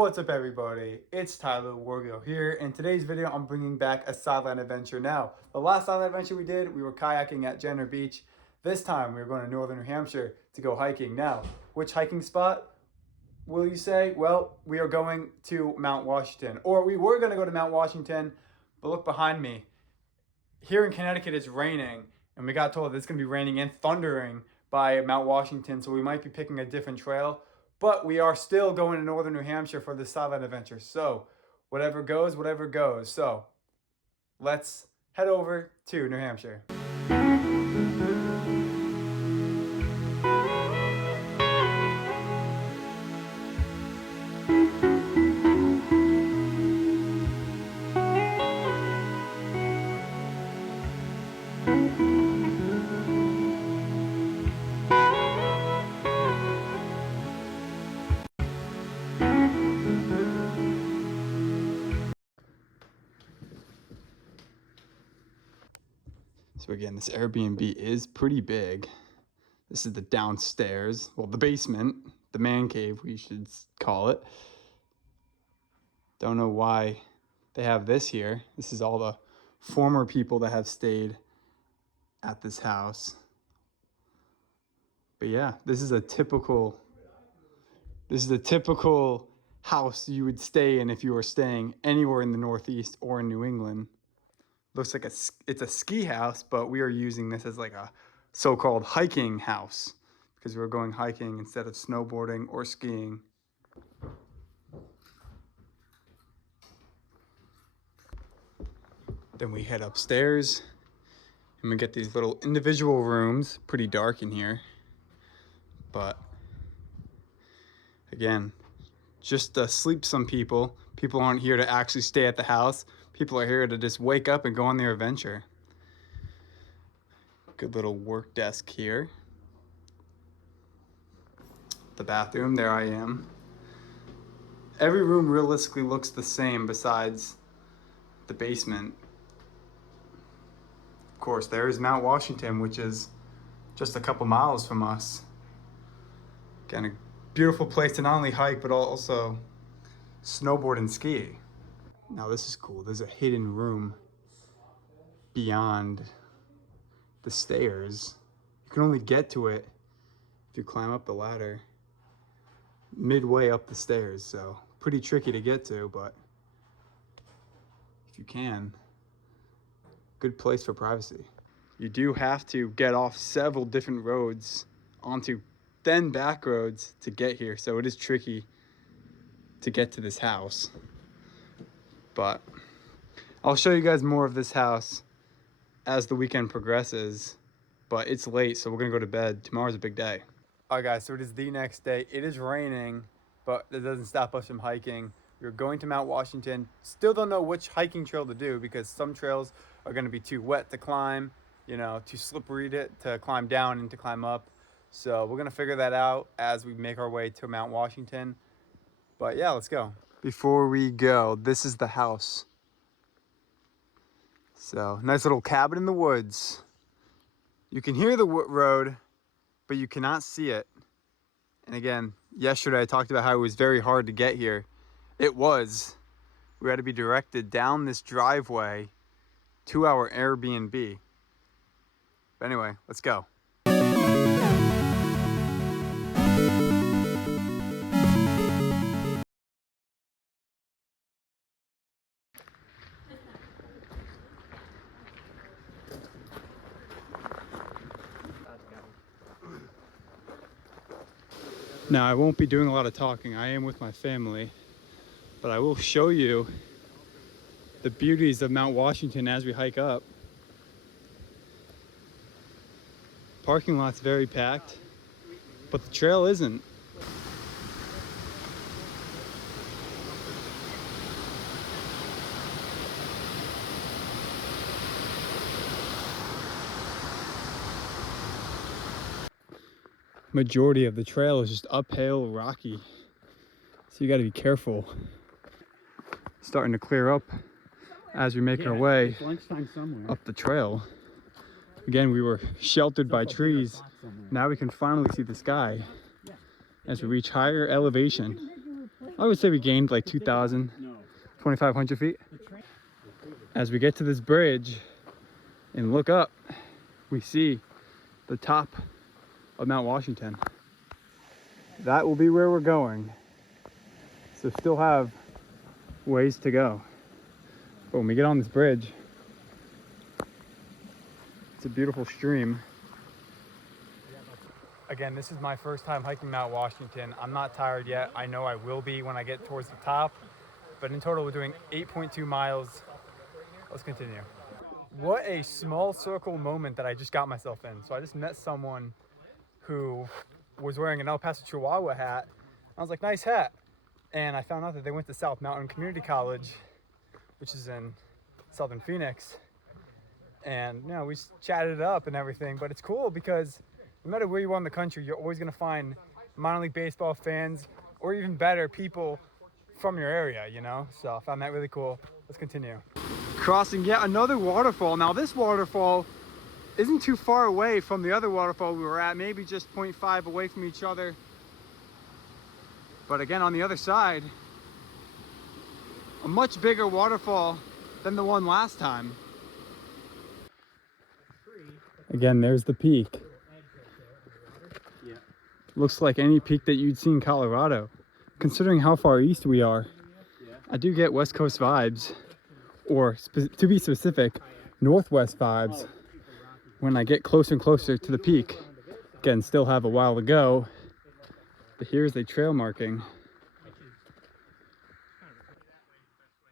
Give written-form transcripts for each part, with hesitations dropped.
What's up, everybody? It's Tyler Wargill here. In today's video, I'm bringing back a sideline adventure. Now, the last sideline adventure we did, we were kayaking at Jenner Beach. This time, we're going to northern New Hampshire to go hiking. Now, which hiking spot will you say? Well, we are going to Mount Washington. Or we were going to go to Mount Washington, but look behind me. Here in Connecticut, it's raining, and we got told it's going to be raining and thundering by Mount Washington, so we might be picking a different trail. But we are still going to northern New Hampshire for this sideline adventure. So whatever goes, whatever goes. So let's head over to New Hampshire. So again, this Airbnb is pretty big. This is the downstairs, well, the basement, the man cave, we should call it. Don't know why they have this here. This is all the former people that have stayed at this house. But yeah, this is a typical house you would stay in if you were staying anywhere in the Northeast or in New England. Looks like it's a ski house, but we are using this as like a so-called hiking house because we're going hiking instead of snowboarding or skiing. Then we head upstairs and we get these little individual rooms. Pretty dark in here, but again, just to sleep some people. People aren't here to actually stay at the house. People are here to just wake up and go on their adventure. Good little work desk here. The bathroom, there I am. Every room realistically looks the same besides the basement. Of course, there is Mount Washington, which is just a couple miles from us. Again, a beautiful place to not only hike, but also snowboard and ski. Now this is cool. There's a hidden room beyond the stairs. You can only get to it if you climb up the ladder midway up the stairs. So pretty tricky to get to, but if you can, good place for privacy. You do have to get off several different roads onto then back roads to get here. So it is tricky to get to this house. But I'll show you guys more of this house as the weekend progresses. But it's late, so we're gonna go to bed. Tomorrow's a big day. All right, guys, so it is the next day. It is raining, but that doesn't stop us from hiking. We're going to Mount Washington. Still don't know which hiking trail to do because some trails are gonna be too wet to climb, you know, too slippery to climb down and to climb up. So we're gonna figure that out as we make our way to Mount Washington. But yeah, let's go. Before we go, this is the house. So, nice little cabin in the woods. You can hear the road, but you cannot see it. And again, yesterday I talked about how it was very hard to get here. It was. We had to be directed down this driveway to our Airbnb. But anyway, let's go. Now, I won't be doing a lot of talking. I am with my family, but I will show you the beauties of Mount Washington as we hike up. Parking lot's very packed, but the trail isn't. Majority of the trail is just uphill, rocky, so you got to be careful. Starting to clear up as we make our way up the trail. Again, we were sheltered by trees. Now we can finally see the sky as we reach higher elevation I would say we gained like 2,000, 2,500 feet. As we get to this bridge and look up, we see the top of Mount Washington. That will be where we're going. So still have ways to go. But when we get on this bridge, it's a beautiful stream. Again, this is my first time hiking Mount Washington. I'm not tired yet. I know I will be when I get towards the top. But in total, we're doing 8.2 miles. Let's continue. What a small circle moment that I just got myself in. So I just met someone who was wearing an El Paso Chihuahua hat. I was like, nice hat. And I found out that they went to South Mountain Community College, which is in Southern Phoenix. And, you know, we chatted it up and everything. But it's cool because no matter where you are in the country, you're always going to find minor league baseball fans, or even better, people from your area, you know? So I found that really cool. Let's continue. Crossing yet another waterfall. Now this waterfall isn't too far away from the other waterfall we were at, maybe just 0.5 away from each other. But again, on the other side, a much bigger waterfall than the one last time. Again, there's the peak. Looks like any peak that you'd see in Colorado. Considering how far east we are, I do get West Coast vibes, or to be specific, Northwest vibes when I get closer and closer to the peak. Again, still have a while to go, but here's a trail marking.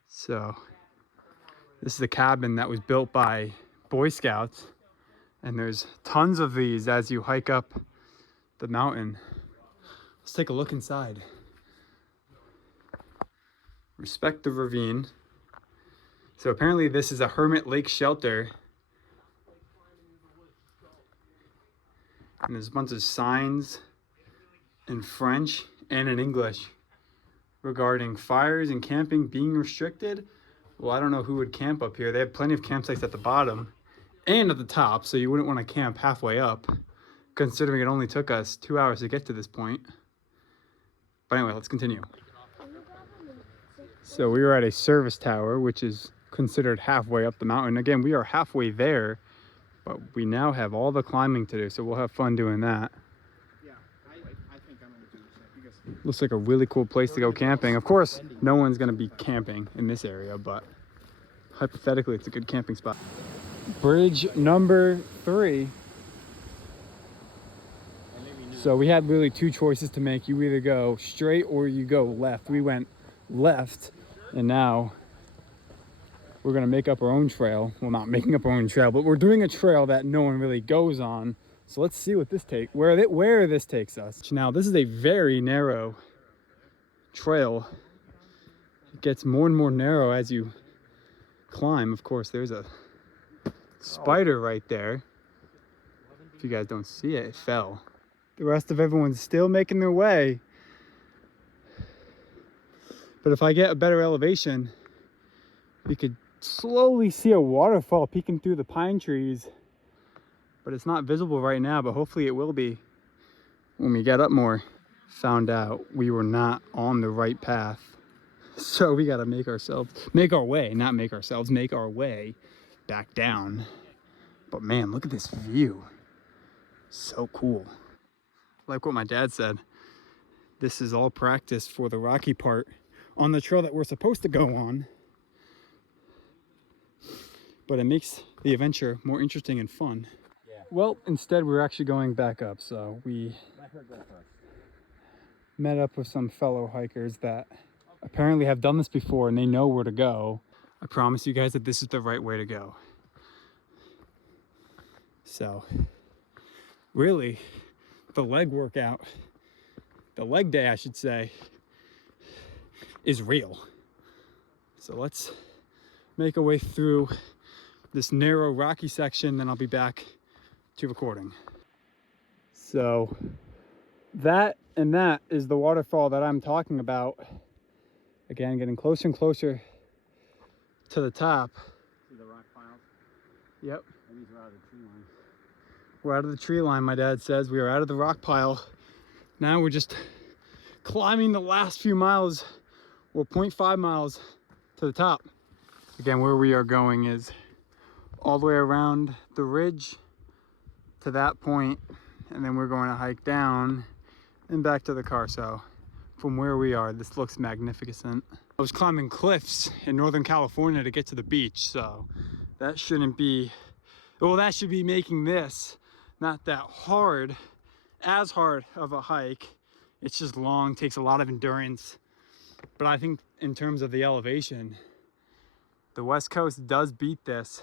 So this is a cabin that was built by Boy Scouts, and there's tons of these as you hike up the mountain. Let's take a look inside. Respect the ravine. So apparently this is a hermit lake shelter. And there's a bunch of signs in French and in English regarding fires and camping being restricted. Well, I don't know who would camp up here. They have plenty of campsites at the bottom and at the top, so you wouldn't want to camp halfway up, considering it only took us 2 hours to get to this point. But anyway, let's continue. So we were at a service tower, which is considered halfway up the mountain. Again, we are halfway there, but we now have all the climbing to do, so we'll have fun doing that. Yeah, I think I'm going to do this because looks like a really cool place to go camping. Of course, no one's going to be camping in this area, but hypothetically, it's a good camping spot. Bridge number 3. So we had really 2 choices to make. You either go straight or you go left. We went left, and now we're gonna make up our own trail. Well, not making up our own trail, but we're doing a trail that no one really goes on. So let's see what this where this takes us. Now this is a very narrow trail. It gets more and more narrow as you climb. Of course, there's a spider right there. If you guys don't see it, it fell. The rest of everyone's still making their way. But if I get a better elevation, we could slowly see a waterfall peeking through the pine trees. But it's not visible right now, but hopefully it will be when we get up more. Found out we were not on the right path. So we gotta make our way back down. But man, look at this view. So cool. Like what my dad said, this is all practice for the rocky part on the trail that we're supposed to go on. But it makes the adventure more interesting and fun. Yeah. Well, instead we're actually going back up. So we met up with some fellow hikers that apparently have done this before and they know where to go. I promise you guys that this is the right way to go. So really, the leg day I should say, is real. So let's make our way through this narrow rocky section, then I'll be back to recording. So that is the waterfall that I'm talking about. Again, getting closer and closer to the top. see the rock piles. Yep. And these are out of the tree line. We're out of the tree line, my dad says. We are out of the rock pile. Now we're just climbing the last few miles We're 0.5 miles to the top. Again, where we are going is all the way around the ridge to that point, and then we're going to hike down and back to the car. So from where we are, this looks magnificent. I was climbing cliffs in Northern California to get to the beach, so that shouldn't be, well, that should be making this not that hard, as hard of a hike. It's just long, takes a lot of endurance. But I think in terms of the elevation, the West Coast does beat this,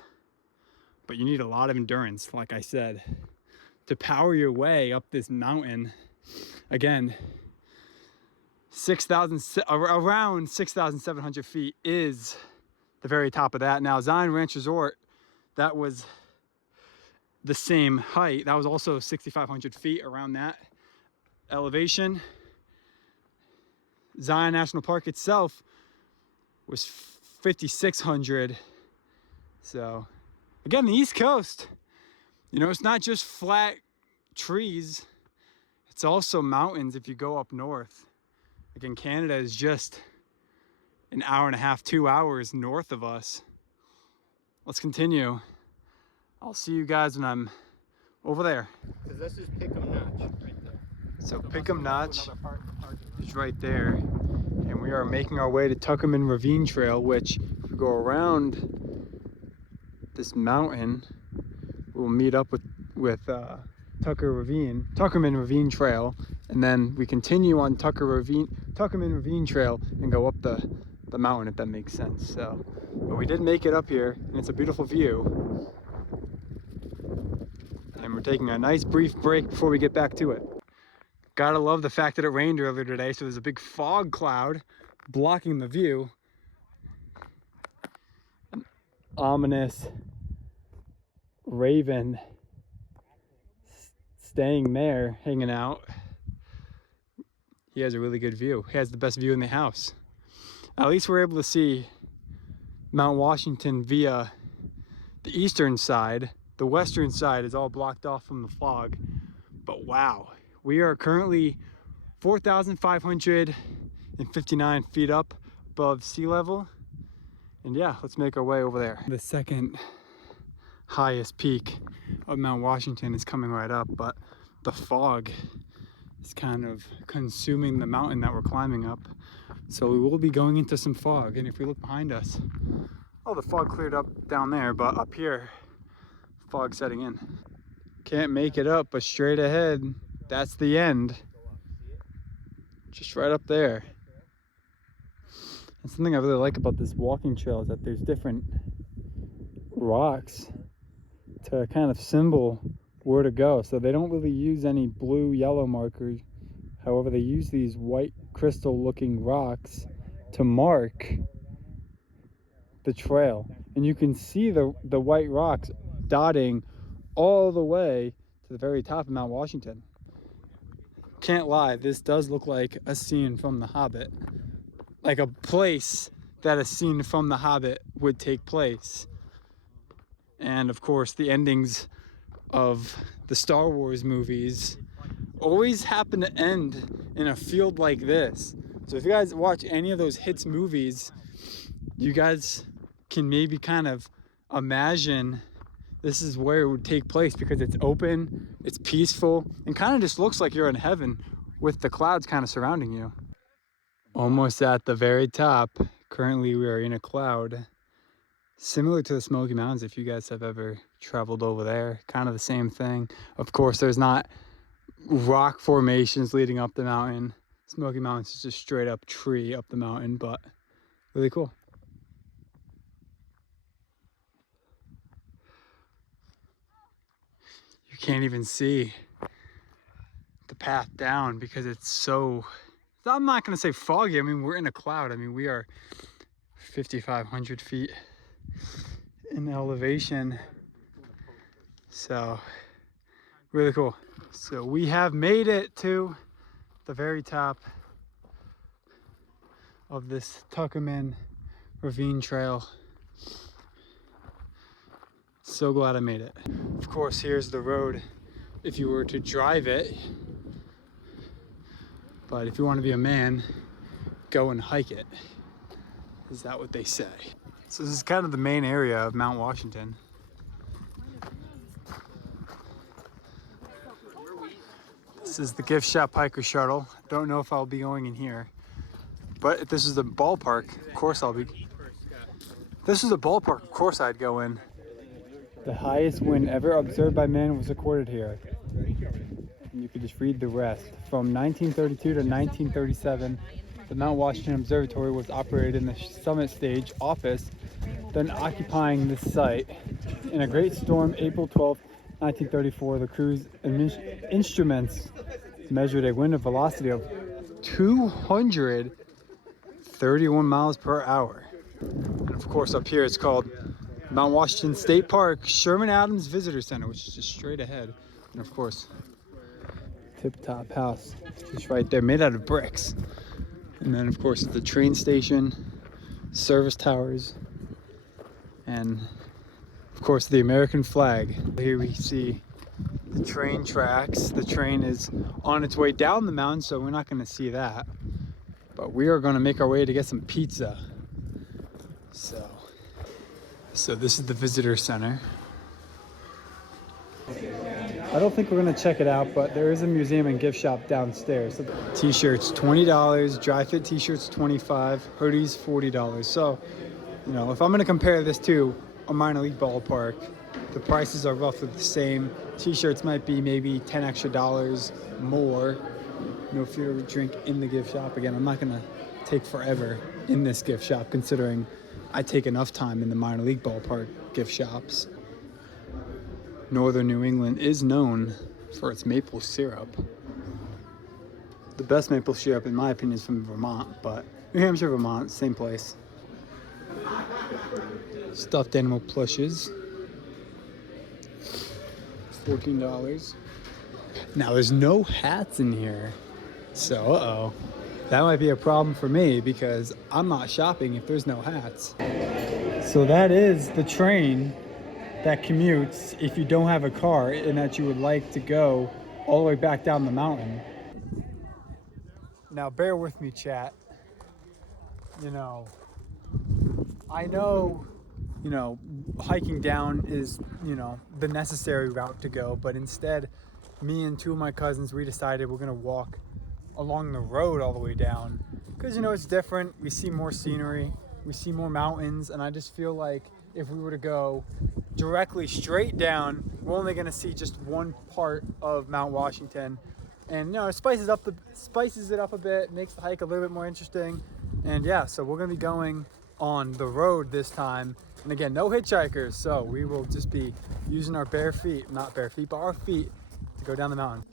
but you need a lot of endurance, like I said, to power your way up this mountain. Again, around 6,700 feet is the very top of that. Now, Zion Ranch Resort, that was the same height. That was also 6,500 feet around that elevation. Zion National Park itself was 5,600. So again, the East Coast, you know, it's not just flat trees, it's also mountains if you go up north. Again, Canada is just an hour and a half, 2 hours north of us. Let's continue. I'll see you guys when I'm over there. Because this is Pickham Notch right there. So Pickham Notch is right there, and we are making our way to Tuckerman Ravine Trail, which if we go around this mountain, we'll meet up with Tuckerman Ravine Trail, and then we continue on Tuckerman Ravine Trail and go up the mountain, if that makes sense. So, but we did make it up here, and it's a beautiful view. And we're taking a nice brief break before we get back to it. Gotta love the fact that it rained earlier today, so there's a big fog cloud blocking the view. An ominous raven staying there, hanging out. He has a really good view. He has the best view in the house. At least we're able to see Mount Washington via the eastern side. The western side is all blocked off from the fog. But wow, we are currently 4,559 feet up above sea level. And yeah, let's make our way over there. The second highest peak of Mount Washington is coming right up, but the fog is kind of consuming the mountain that we're climbing up. So we will be going into some fog. And if we look behind us, oh, the fog cleared up down there, but up here, fog setting in. Can't make it up, but straight ahead, that's the end. Just right up there. And something I really like about this walking trail is that there's different rocks to kind of symbol where to go. So they don't really use any blue, yellow markers. However, they use these white crystal looking rocks to mark the trail. And you can see the white rocks dotting all the way to the very top of Mount Washington. Can't lie, this does look like a scene from The Hobbit. Like a place that a scene from The Hobbit would take place. And of course, the endings of the Star Wars movies always happen to end in a field like this. So if you guys watch any of those hits movies, you guys can maybe kind of imagine this is where it would take place, because it's open, it's peaceful, and kind of just looks like you're in heaven with the clouds kind of surrounding you. Almost at the very top. Currently we are in a cloud similar to the Smoky Mountains, if you guys have ever traveled over there. Kind of the same thing. Of course, there's not rock formations leading up the mountain. Smoky Mountains is just straight up tree up the mountain, but really cool. You can't even see the path down because it's so, I'm not going to say foggy. I mean, we're in a cloud. I mean, we are 5,500 feet in elevation. So really cool. So we have made it to the very top of this Tuckerman Ravine Trail. So glad I made it. Of course, here's the road if you were to drive it. But if you want to be a man, go and hike it. Is that what they say? So this is kind of the main area of Mount Washington. This is the gift shop hiker shuttle. Don't know if I'll be going in here, but if this is the ballpark, of course I'll be. If this is a ballpark, of course I'd go in. The highest wind ever observed by man was recorded here. And you could just read the rest. From 1932 to 1937, the Mount Washington Observatory was operated in the summit stage office, then occupying this site. In a great storm, April 12, 1934, the crew's instruments measured a wind velocity of 231 miles per hour. And of course, up here it's called Mount Washington State Park, Sherman Adams Visitor Center, which is just straight ahead. And of course, Tip Top House, just right there, made out of bricks. And then of course, the train station, service towers, and of course, the American flag. Here we see the train tracks. The train is on its way down the mountain, so we're not going to see that. But we are going to make our way to get some pizza. So this is the visitor center. I don't think we're going to check it out, but there is a museum and gift shop downstairs. T-shirts $20, dry fit t-shirts $25, hoodies $40. So, you know, if I'm going to compare this to a minor league ballpark, the prices are roughly the same. T-shirts might be maybe $10 extra more. No fear of a drink in the gift shop. Again, I'm not going to take forever in this gift shop, considering I take enough time in the minor league ballpark gift shops. Northern New England is known for its maple syrup. The best maple syrup, in my opinion, is from Vermont, but New Hampshire, Vermont, same place. Stuffed animal plushes, $14. Now there's no hats in here, so that might be a problem for me because I'm not shopping if there's no hats. So that is the train that commutes if you don't have a car and that you would like to go all the way back down the mountain. Now bear with me, chat. You know, I know, you know, hiking down is, you know, the necessary route to go, but instead, me and two of my cousins, we decided we're gonna walk along the road all the way down because, you know, it's different. We see more scenery, we see more mountains, and I just feel like if we were to go directly straight down, we're only gonna see just one part of Mount Washington, and, you know, it spices it up a bit, makes the hike a little bit more interesting. And yeah, so we're gonna be going on the road this time, and again, no hitchhikers, so we will just be using our bare feet, not bare feet, but our feet to go down the mountain.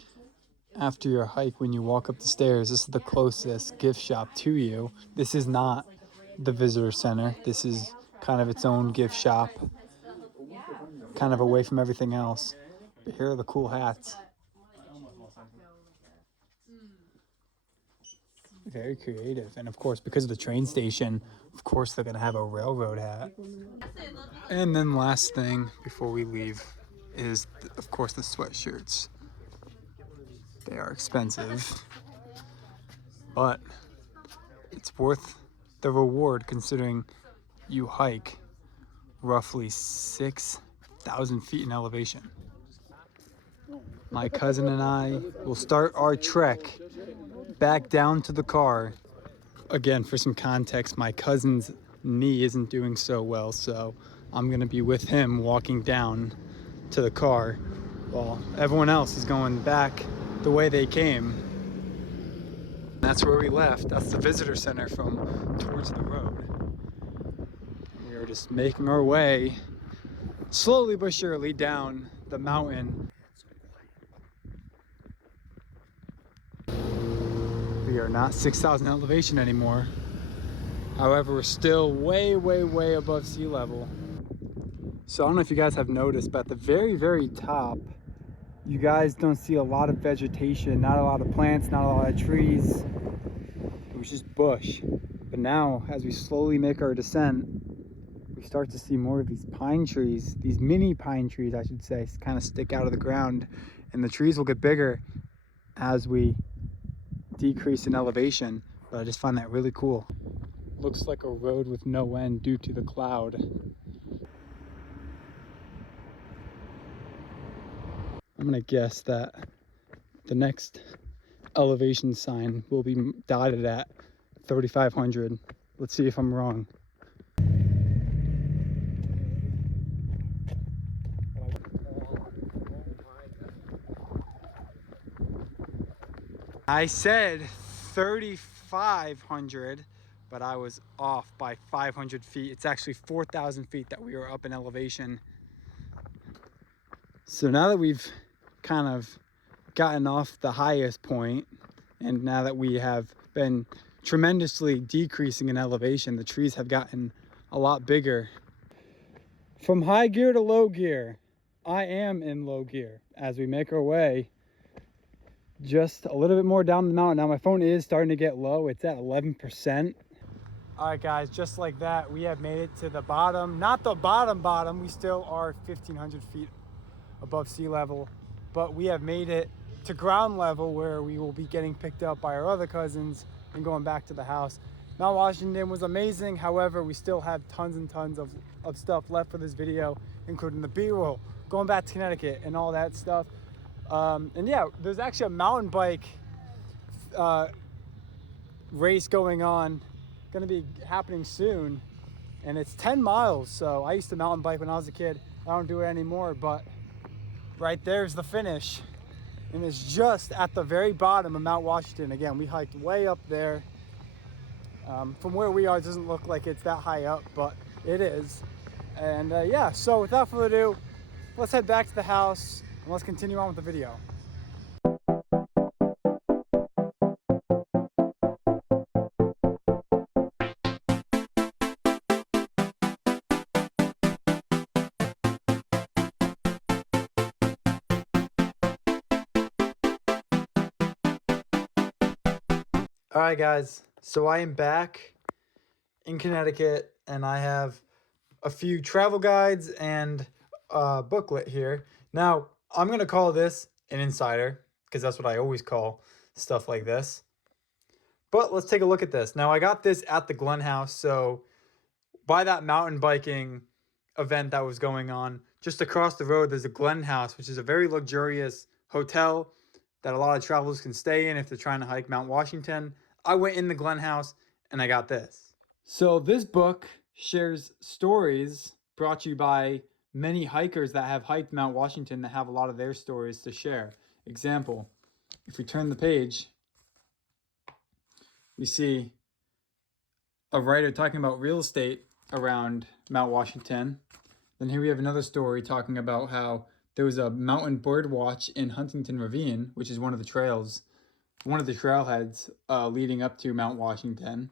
After your hike, when you walk up the stairs, this is the closest gift shop to you. This is not the visitor center. This is kind of its own gift shop, kind of away from everything else. But here are the cool hats. Very creative. And of course, because of the train station, of course they're gonna have a railroad hat. And then last thing before we leave is, of course, the sweatshirts. They are expensive, but it's worth the reward considering you hike roughly 6,000 feet in elevation. My cousin and I will start our trek back down to the car. Again, for some context, my cousin's knee isn't doing so well, so I'm gonna be with him walking down to the car while everyone else is going back the way they came. That's where we left. That's the visitor center from towards the road. We are just making our way slowly but surely down the mountain. We are not 6,000 elevation anymore. However, we're still way, way, way above sea level. So I don't know if you guys have noticed, but at the very, very top, you guys don't see a lot of vegetation, not a lot of plants, not a lot of trees. It was just bush. But now, as we slowly make our descent, we start to see more of these pine trees, these mini pine trees, I should say, kind of stick out of the ground. And the trees will get bigger as we decrease in elevation. but I just find that really cool. Looks like a road with no end due to the cloud. I'm gonna guess that the next elevation sign will be dotted at 3,500. Let's see if I'm wrong. I said 3,500, but I was off by 500 feet. It's actually 4,000 feet that we were up in elevation. So now that we've kind of gotten off the highest point, and now that we have been tremendously decreasing in elevation, the trees have gotten a lot bigger. From high gear to low gear, I am in low gear as we make our way just a little bit more down the mountain. Now my phone is starting to get low. It's at 11%. All right, guys, just like that, we have made it to the bottom. Not the bottom. We still are 1,500 feet above sea level, but we have made it to ground level where we will be getting picked up by our other cousins and going back to the house. Mount Washington was amazing. However, we still have tons and tons of stuff left for this video, including the B-roll, going back to Connecticut and all that stuff. And yeah, there's actually a mountain bike race going on, gonna be happening soon, and it's 10 miles. So I used to mountain bike when I was a kid. I don't do it anymore, but right there's the finish, and it's just at the very bottom of Mount Washington. Again, we hiked way up there. From where we are, it doesn't look like it's that high up, but it is. And yeah, so without further ado, let's head back to the house and let's continue on with the video. All right, guys, so I am back in Connecticut, and I have a few travel guides and a booklet here. Now, I'm going to call this an insider because that's what I always call stuff like this. But let's take a look at this. Now, I got this at the Glen House, so by that mountain biking event that was going on, just across the road, there's a Glen House, which is a very luxurious hotel that a lot of travelers can stay in if they're trying to hike Mount Washington. I went in the Glen House and I got this. So this book shares stories brought to you by many hikers that have hiked Mount Washington that have a lot of their stories to share. Example, if we turn the page, we see a writer talking about real estate around Mount Washington. Then here we have another story talking about how there was a mountain bird watch in Huntington Ravine, which is one of the trails, one of the trailheads leading up to Mount Washington.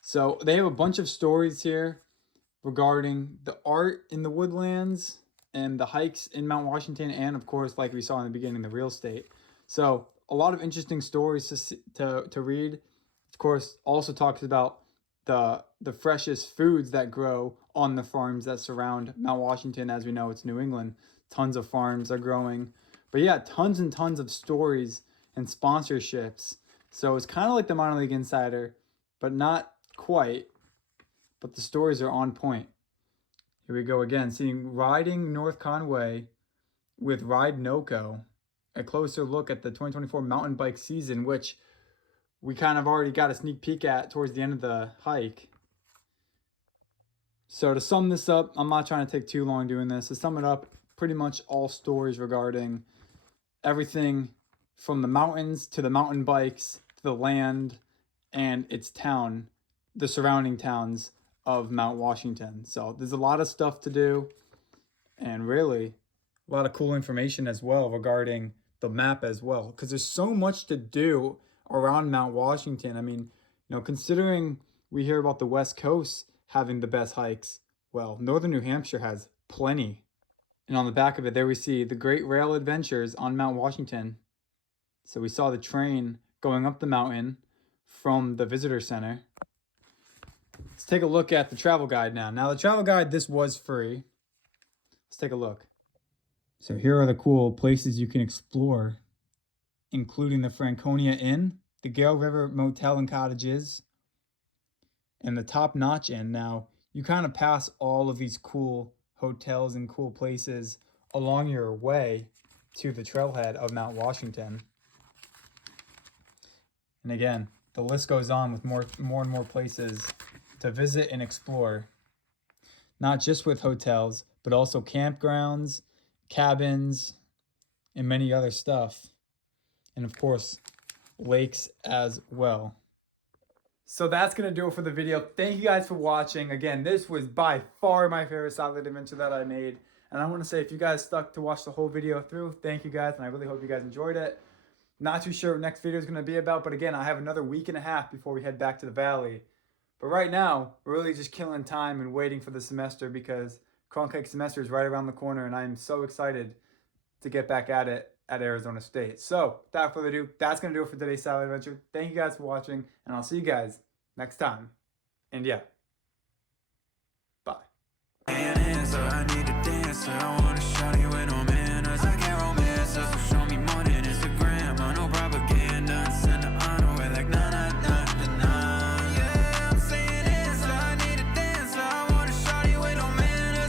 So they have a bunch of stories here regarding the art in the woodlands and the hikes in Mount Washington, and of course, like we saw in the beginning, the real estate. So a lot of interesting stories to read. Of course, also talks about the freshest foods that grow on the farms that surround Mount Washington. As we know, it's New England. Tons of farms are growing. But yeah, tons and tons of stories and sponsorships. So it's kind of like the Minor League Insider, but not quite. But the stories are on point. Here we go again, seeing Riding North Conway with Ride NoCo. A closer look at the 2024 mountain bike season, which we kind of already got a sneak peek at towards the end of the hike. So to sum this up, I'm not trying to take too long doing this. To sum it up, pretty much all stories regarding everything from the mountains to the mountain bikes to the land and its town, the surrounding towns of Mount Washington. So there's a lot of stuff to do, and really a lot of cool information as well regarding the map as well, because there's so much to do around Mount Washington. I mean, you know, considering we hear about the West Coast having the best hikes, well, northern New Hampshire has plenty. And on the back of it, there we see the Great Rail Adventures on Mount Washington. So we saw the train going up the mountain from the visitor center. Let's take a look at the travel guide now. Now the travel guide, this was free. Let's take a look. So here are the cool places you can explore, including the Franconia Inn, the Gale River Motel and Cottages, and the Top Notch Inn. Now, you kind of pass all of these cool hotels and cool places along your way to the trailhead of Mount Washington. And again, the list goes on with more and more places to visit and explore. Not just with hotels, but also campgrounds, cabins, and many other stuff. And of course, lakes as well. So that's going to do it for the video. Thank you guys for watching. Again, this was by far my favorite sideline adventure that I made. And I want to say, if you guys stuck to watch the whole video through, thank you guys. And I really hope you guys enjoyed it. Not too sure what next video is going to be about. But again, I have another week and a half before we head back to the valley. But right now, we're really just killing time and waiting for the semester, because Cronkite semester is right around the corner. And I'm so excited to get back at it at Arizona State. So without further ado, that's going to do it for today's sideline adventure. Thank you guys for watching, and I'll see you guys next time. And yeah, bye.